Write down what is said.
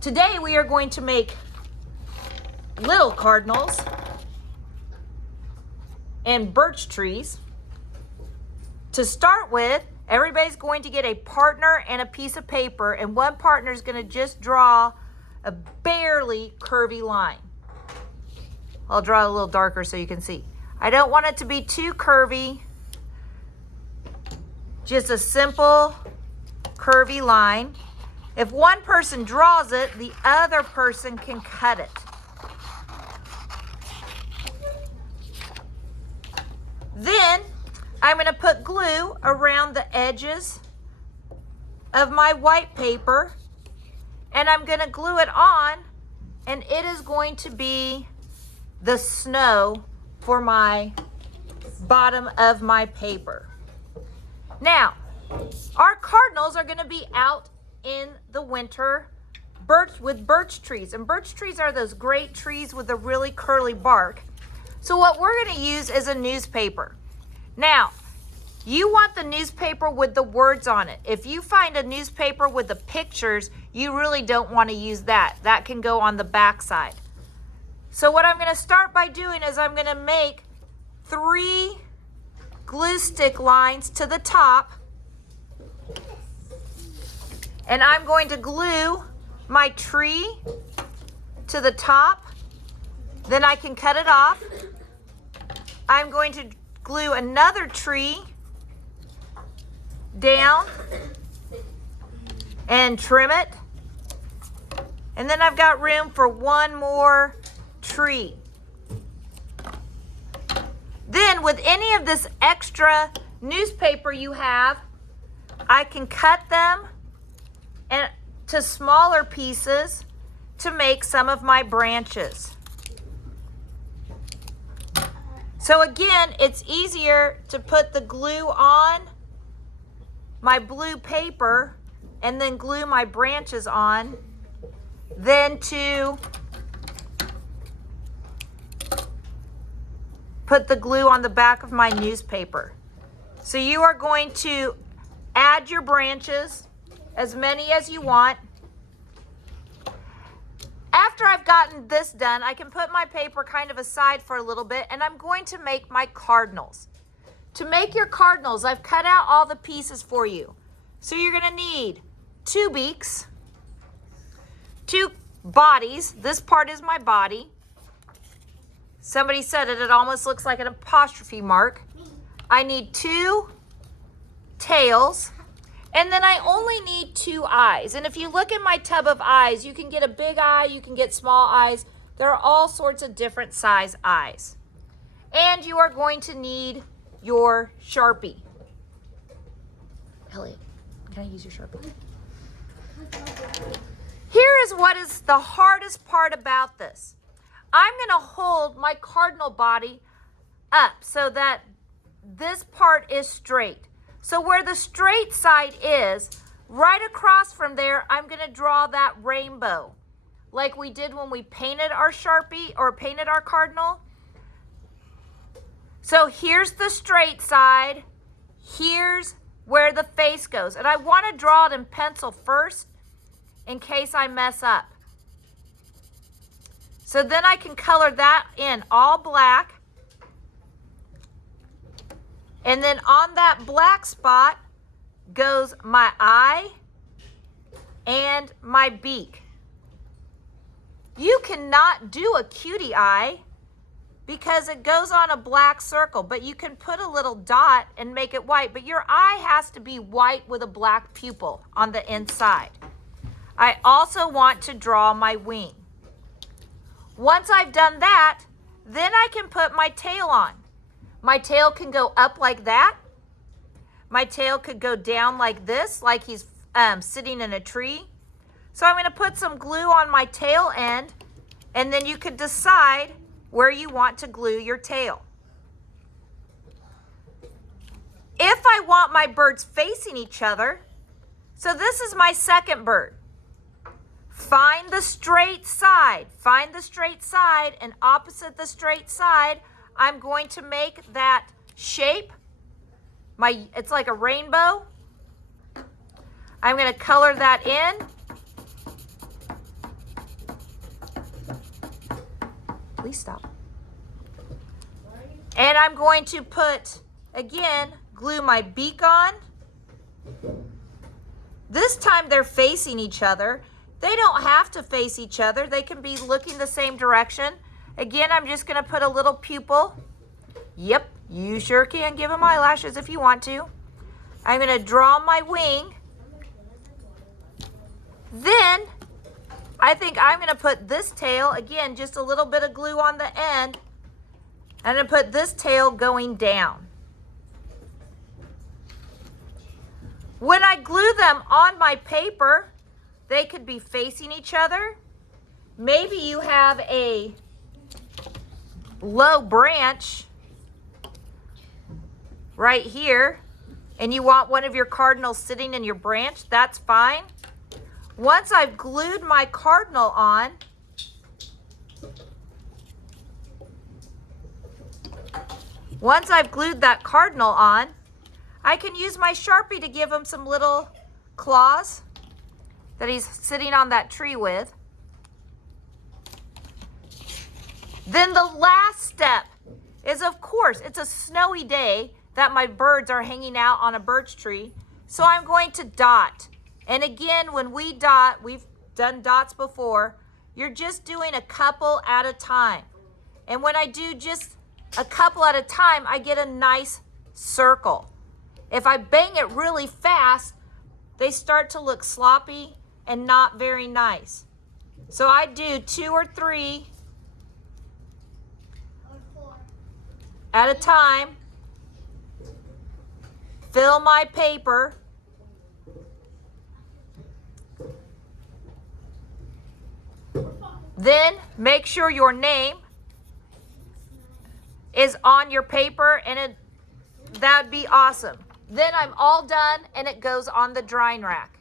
Today we are going to make little cardinals and birch trees. To start with, everybody's going to get a partner and a piece of paper, and one partner is going to just draw a barely curvy line. I'll draw it a little darker so you can see. I don't want it to be too curvy. Just a simple curvy line. If one person draws it, the other person can cut it. Then I'm going to put glue around the edges of my white paper, and I'm going to glue it on, and it is going to be the snow for my bottom of my paper. Now, our cardinals are going to be out in the winter with birch trees, and birch trees are those great trees with a really curly bark. So what we're going to use is a newspaper. Now, you want the newspaper with the words on it. If you find a newspaper with the pictures, you really don't want to use that. That can go on the back side. So what I'm going to start by doing is I'm going to make 3 glue stick lines to the top. And I'm going to glue my tree to the top. Then I can cut it off. I'm going to glue another tree down and trim it. And then I've got room for one more tree. Then with any of this extra newspaper you have, I can cut them to smaller pieces to make some of my branches. So again, it's easier to put the glue on my blue paper and then glue my branches on than to put the glue on the back of my newspaper. So you are going to add your branches, as many as you want. After I've gotten this done, I can put my paper kind of aside for a little bit, and I'm going to make my cardinals. To make your cardinals, I've cut out all the pieces for you. So you're going to need 2 beaks, 2 bodies. This part is my body. Somebody said it almost looks like an apostrophe mark. I need 2 tails. And then I only need 2 eyes. And if you look at my tub of eyes, you can get a big eye, you can get small eyes. There are all sorts of different size eyes. And you are going to need your Sharpie. Elliot, can I use your Sharpie? Here is what is the hardest part about this. I'm going to hold my cardinal body up so that this part is straight. So where the straight side is, right across from there, I'm going to draw that rainbow like we did when we painted our Sharpie or painted our cardinal. So here's the straight side. Here's where the face goes. And I want to draw it in pencil first in case I mess up. So then I can color that in all black. And then on that black spot goes my eye and my beak. You cannot do a cutie eye because it goes on a black circle, but you can put a little dot and make it white, but your eye has to be white with a black pupil on the inside. I also want to draw my wing. Once I've done that, then I can put my tail on. My tail can go up like that. My tail could go down like this, like he's sitting in a tree. So I'm going to put some glue on my tail end, and then you could decide where you want to glue your tail. If I want my birds facing each other, so this is my second bird. Find the straight side. Find the straight side, and opposite the straight side, I'm going to make that shape. It's like a rainbow. I'm going to color that in. Bobby, stop. And I'm going to put, again, glue my beak on. This time they're facing each other. They don't have to face each other. They can be looking the same direction. Again, I'm just going to put a little pupil. Yep, you sure can give them eyelashes if you want to. I'm going to draw my wing. Then, I think I'm going to put this tail, again, just a little bit of glue on the end. I'm going to put this tail going down. When I glue them on my paper, they could be facing each other. Maybe you have a low branch right here, and you want one of your cardinals sitting in your branch. That's fine. Once I've glued my cardinal on, once I've glued that cardinal on, I can use my Sharpie to give him some little claws that he's sitting on that tree with. Then the last step is, of course, it's a snowy day that my birds are hanging out on a birch tree. So I'm going to dot. And again, when we dot, we've done dots before, you're just doing a couple at a time. And when I do just a couple at a time, I get a nice circle. If I bang it really fast, they start to look sloppy and not very nice. So I do 2 or 3 at a time. Fill my paper. Then make sure your name is on your paper, and that'd be awesome. Then I'm all done and it goes on the drying rack.